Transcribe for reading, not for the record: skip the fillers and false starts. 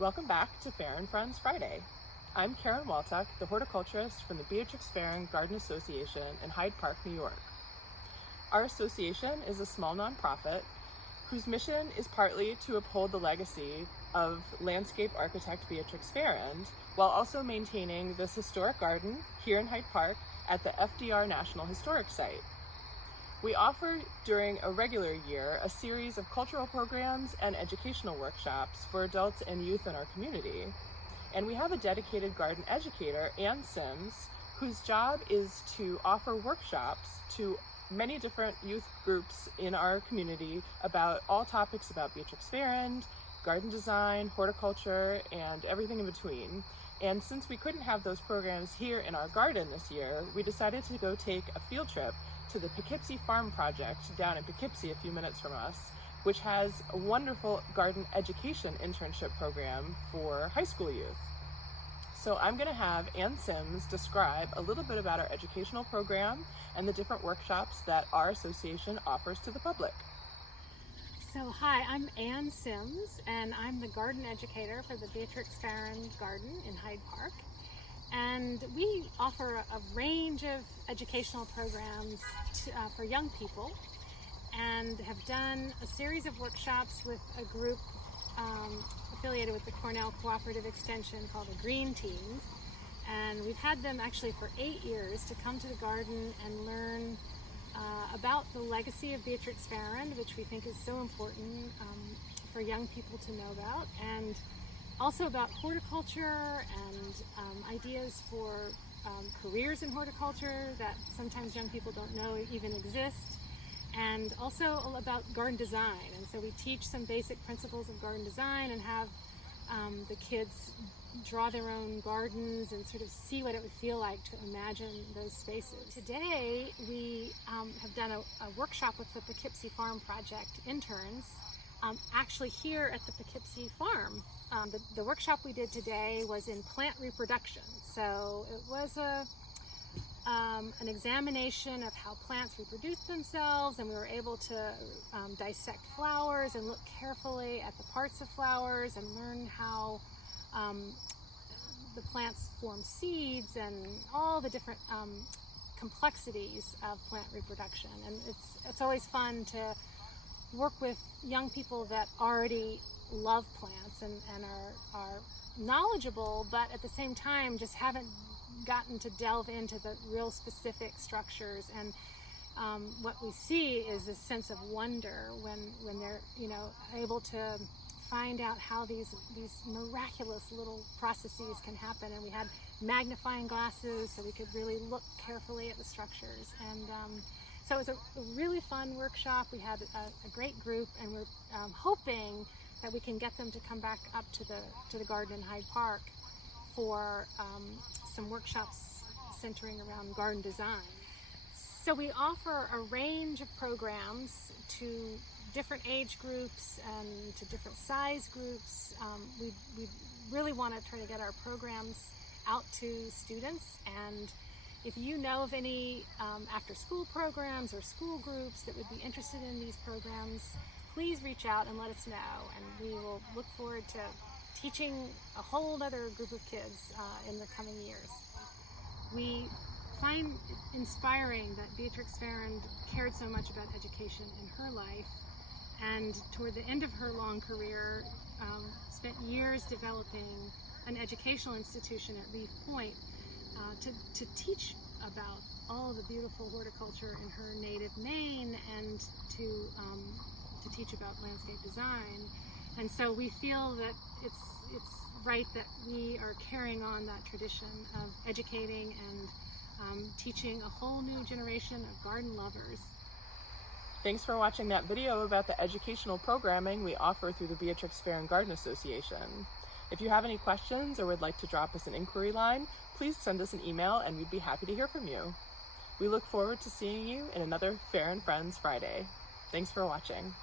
Welcome back to Farrand Friends Friday. I'm Karen Waltuck, the horticulturist from the Beatrix Farrand Garden Association in Hyde Park, New York. Our association is a small nonprofit whose mission is partly to uphold the legacy of landscape architect Beatrix Farrand, while also maintaining this historic garden here in Hyde Park at the FDR National Historic Site. We offer during a regular year a series of cultural programs and educational workshops for adults and youth in our community. And we have a dedicated garden educator, Anne Symmes, whose job is to offer workshops to many different youth groups in our community about all topics about Beatrix Farrand, garden design, horticulture, and everything in between. And since we couldn't have those programs here in our garden this year, we decided to go take a field trip to the Poughkeepsie Farm Project down in Poughkeepsie a few minutes from us, which has a wonderful garden education internship program for high school youth. So I'm going to have Anne Symmes describe a little bit about our educational program and the different workshops that our association offers to the public. So hi, I'm Anne Symmes, and I'm the garden educator for the Beatrix Farrand Garden in Hyde Park. And we offer a range of educational programs for young people, and have done a series of workshops with a group affiliated with the Cornell Cooperative Extension called the Green Team. And we've had them actually for 8 years to come to the garden and learn about the legacy of Beatrix Farrand, which we think is so important for young people to know about, and also about horticulture and ideas for careers in horticulture that sometimes young people don't know even exist, and also about garden design. And so we teach some basic principles of garden design and have the kids draw their own gardens and sort of see what it would feel like to imagine those spaces. Today we have done a workshop with the Poughkeepsie Farm Project interns, actually here at the Poughkeepsie Farm. The workshop we did today was in plant reproduction. So it was an examination of how plants reproduce themselves, and we were able to dissect flowers and look carefully at the parts of flowers and learn how the plants form seeds and all the different complexities of plant reproduction. And it's always fun to work with young people that already love plants and are knowledgeable, but at the same time just haven't gotten to delve into the real specific structures. And what we see is this sense of wonder when they're able to find out how these miraculous little processes can happen. And we had magnifying glasses so we could really look carefully at the structures. And so it was a really fun workshop. We had a great group, and we're hoping that we can get them to come back up to the garden in Hyde Park for some workshops centering around garden design. So we offer a range of programs to different age groups and to different size groups. We really want to try to get our programs out to students, and if you know of any after-school programs or school groups that would be interested in these programs, please reach out and let us know, and we will look forward to teaching a whole other group of kids in the coming years. We find it inspiring that Beatrix Farrand cared so much about education in her life, and toward the end of her long career, spent years developing an educational institution at Reef Point to teach about all the beautiful horticulture in her native Maine, and to teach about landscape design. And so we feel that it's right that we are carrying on that tradition of educating and teaching a whole new generation of garden lovers. Thanks for watching that video about the educational programming we offer through the Beatrix Farrand Garden Association. If you have any questions or would like to drop us an inquiry line, please send us an email and we'd be happy to hear from you. We look forward to seeing you in another Farrand Friends Friday. Thanks for watching.